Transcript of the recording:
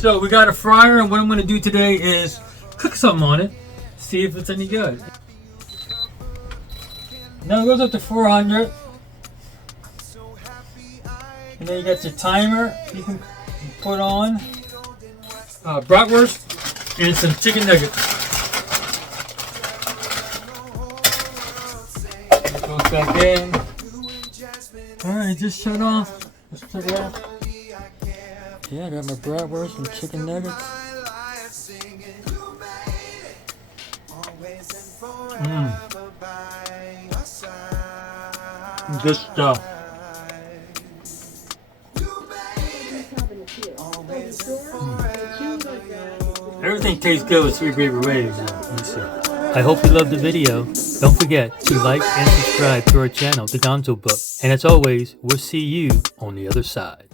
So we got a fryer, and what I'm going to do today is cook something on it, see if it's any good. Now it goes up to 400, and then you got your timer you can put on, bratwurst, and some chicken nuggets. It goes back in. Alright, just shut off. Let's check it out. Yeah, I got my bratwurst and chicken nuggets. Good stuff. Everything tastes good with Sweet Baby Ray's. Let's see. I hope you loved the video. Don't forget to like and subscribe to our channel, The Gonzo Book. And as always, we'll see you on the other side.